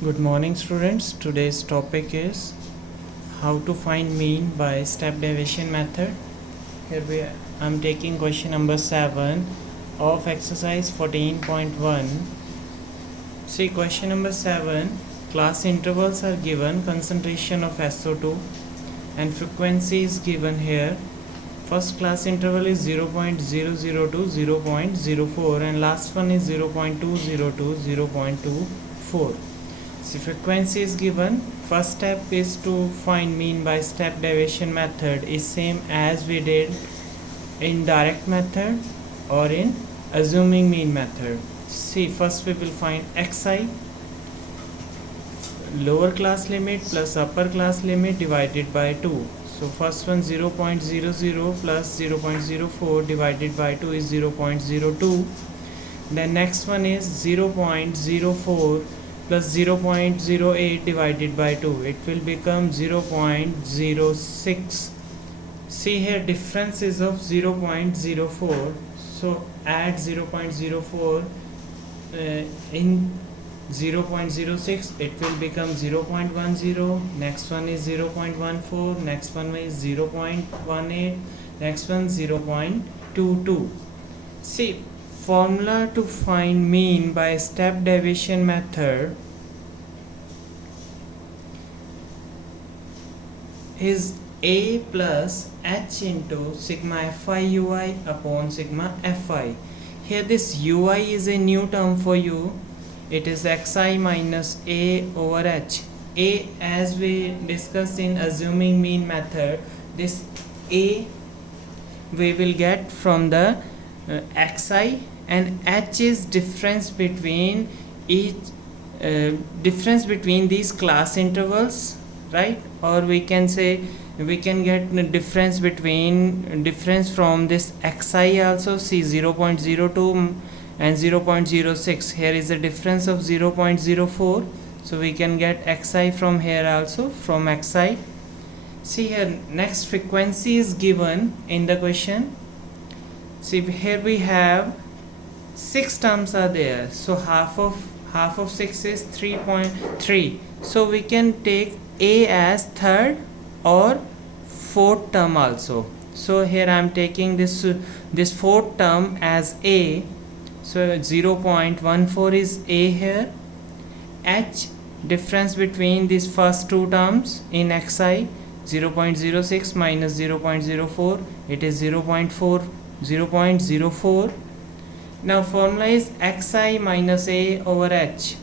Good morning, students. Today's topic is how to find mean by step deviation method. I'm taking question number 7 of exercise 14.1. See, question number 7, class intervals are given, concentration of SO2 and frequency is given here. First class interval is 0.002 to 0.04 and last one is 0.20 to 0.24. So frequency is given. First step is to find mean by step deviation method is same as we did in direct method or in assuming mean method. See, first we will find xi, lower class limit plus upper class limit divided by 2. So first one 0.00 plus 0.04 divided by 2 is 0.02. Then next one is 0.04 plus 0.08 divided by 2. It will become 0.06. See here, difference is of 0.04. So add 0.04 in 0.06, it will become 0.10. Next one is 0.14. Next one is 0.18. Next one 0.22. See, formula to find mean by step deviation method is A plus H into sigma Fi ui upon sigma Fi. Here this ui is a new term for you. It is xi minus A over H. A, as we discussed in assuming mean method, this A we will get from the xi, and H is difference between these class intervals, right? Or we can say we can get the difference from this xi also. See, 0.02 and 0.06. Here is a difference of 0.04. So we can get xi from here also, from xi. See here, next frequency is given in the question. See here we have 6 terms are there. So half of 6 is 3.3. So we can take A as third or fourth term also. So here I am taking this fourth term as A. So 0.14 is A here. H, difference between these first two terms in xi, 0.06 minus 0.04, it is 0.04. Now formula is xi minus A over H.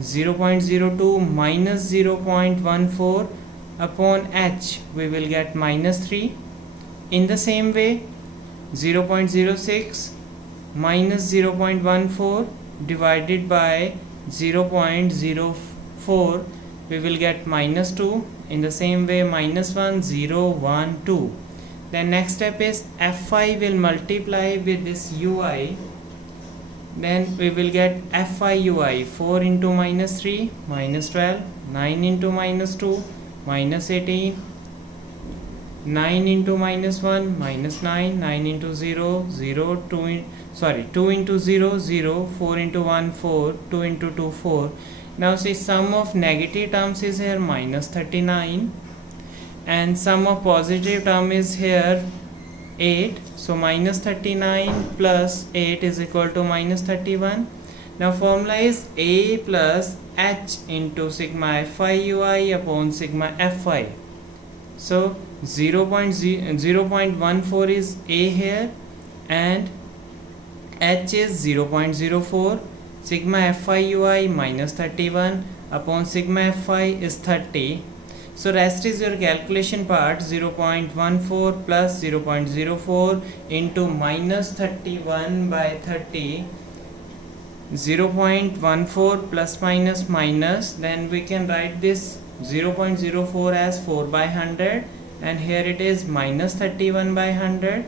0.02 minus 0.14 upon H, we will get minus 3. In the same way, 0.06 minus 0.14 divided by 0.04, we will get minus 2. In the same way, minus 1, 0, 1, 2. Then next step is Fi will multiply with this ui. Then we will get Fi ui, 4 into minus 3, minus 12, 9 into minus 2, minus 18, 9 into minus 1, minus 9, 9 into 0, 0, 2 into 0, 0, 4 into 1, 4, 2 into 2, 4. Now see, sum of negative terms is here minus 39 and sum of positive term is here 8. So minus 39 plus 8 is equal to minus 31. Now formula is A plus H into sigma Fi ui upon sigma Fi. So 0.14 is A here and H is 0.04. Sigma Fi ui minus 31 upon sigma Fi is 30. So rest is your calculation part. 0.14 plus 0.04 into minus 31 by 30. 0.14 plus minus, then we can write this 0.04 as 4 by 100 and here it is minus 31 by 100.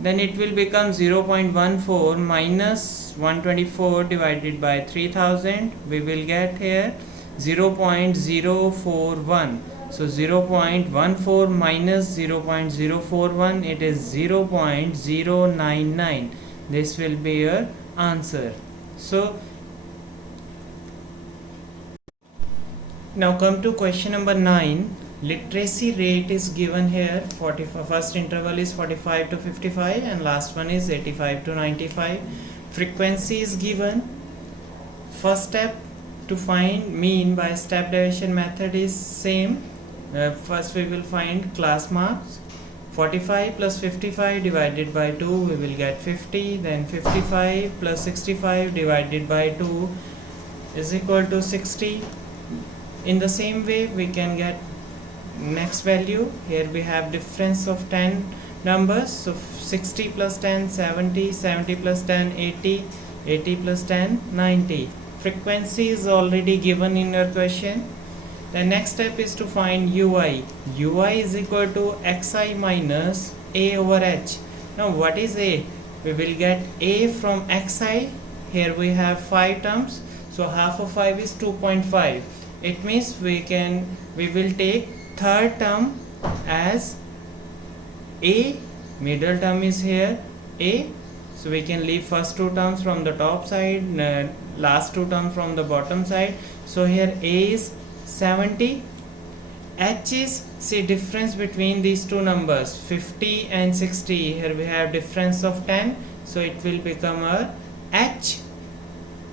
Then it will become 0.14 minus 124 divided by 3000. We will get here 0.041. So 0.14 minus 0.041, it is 0.099. This will be your answer. So Now come to question number 9. Literacy rate is given here. 45, first interval is 45 to 55 and last one is 85 to 95. Frequency is given. First step to find mean by step deviation method is same. First we will find class marks. 45 plus 55 divided by 2 we will get 50. Then 55 plus 65 divided by 2 is equal to 60. In the same way we can get next value. Here we have difference of 10 numbers, so 60 plus 10 70, 70 plus 10 80, 80 plus 10 90. Frequency is already given in your question. The next step is to find ui. Ui is equal to xi minus a over h. Now what is a? We will get a from xi. Here we have 5 terms, so half of 5 is 2.5. It means we will take third term as a, middle term is here a, so we can leave first two terms from the top side, last two terms from the bottom side. So here a is 70, h is, see difference between these two numbers 50 and 60. Here we have difference of 10, so it will become a h.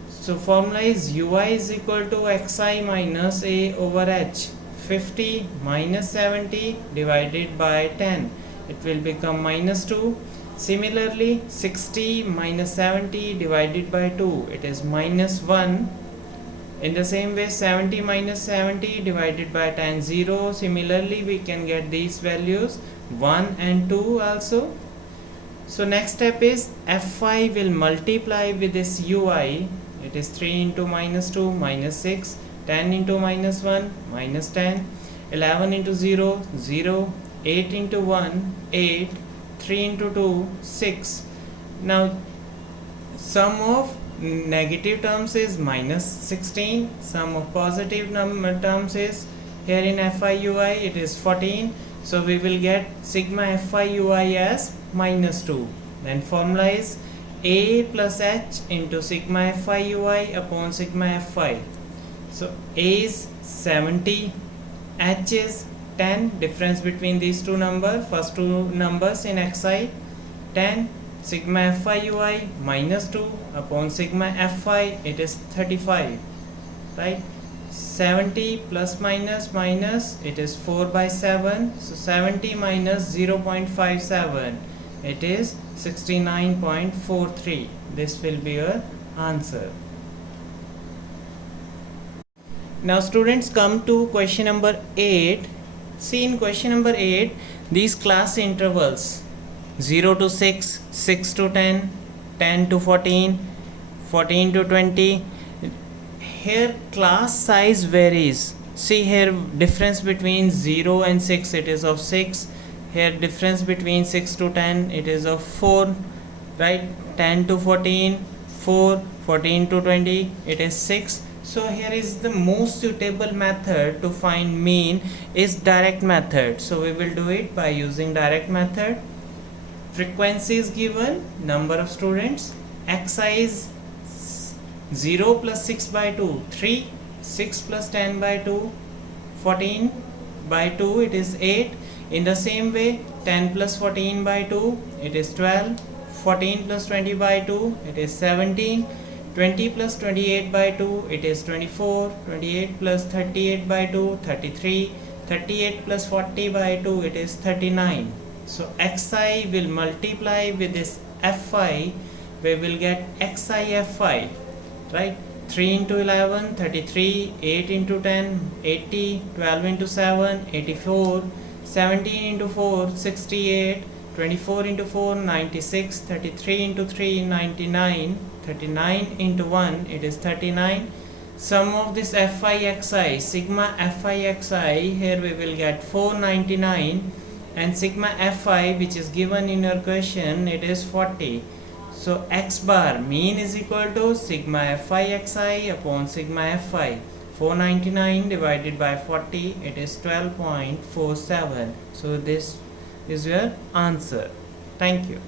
So formula is ui is equal to xi minus a over h. 50 minus 70 divided by 10, it will become minus 2. Similarly 60 minus 70 divided by 2, it is minus 1. In the same way 70 minus 70 divided by 10, 0. Similarly we can get these values 1 and 2 also. So next step is fi will multiply with this ui. It is 3 into minus 2 minus 6, 10 into minus 1 minus 10, 11 into 0 0, 8 into 1 8, 3 into 2 6. Now sum of negative terms is minus 16, sum of positive terms is, here in FIUI it is 14, so we will get sigma FIUI as minus 2. Then formula is a plus h into sigma FIUI upon sigma Fi. So a is 70, h is 10, difference between these two numbers, first two numbers in xi, 10, sigma FIUI minus 2 upon sigma Fi, it is 35, right? 70 plus minus minus, it is 4 by 7, so 70 minus 0.57, it is 69.43. This will be your answer. Now students, come to question number 8. See, in question number 8, these class intervals 0 to 6, 6 to 10, 10 to 14, 14 to 20. Here class size varies. See here, difference between 0 and 6, it is of 6. Here difference between 6 to 10, it is of 4, right? 10 to 14, 4, 14 to 20, it is 6. So here is the most suitable method to find mean is direct method. So we will do it by using direct method. Frequency is given, number of students, xi is 0 plus 6 by 2, 3, 6 plus 10 by 2, 14 by 2, it is 8. In the same way, 10 plus 14 by 2, it is 12, 14 plus 20 by 2, it is 17, 20 plus 28 by 2, it is 24, 28 plus 38 by 2, 33, 38 plus 40 by 2, it is 39. So xi will multiply with this fi, we will get xi fi, right? 3 into 11, 33, 8 into 10, 80, 12 into 7, 84, 17 into 4, 68, 24 into 4, 96, 33 into 3, 99, 39 into 1, it is 39. Sum of this FIXI, sigma FIXI, here we will get 499, and sigma Fi, which is given in your question, it is 40. So x bar mean is equal to sigma FIXI upon sigma Fi. 499 divided by 40, it is 12.47. So this is your answer. Thank you.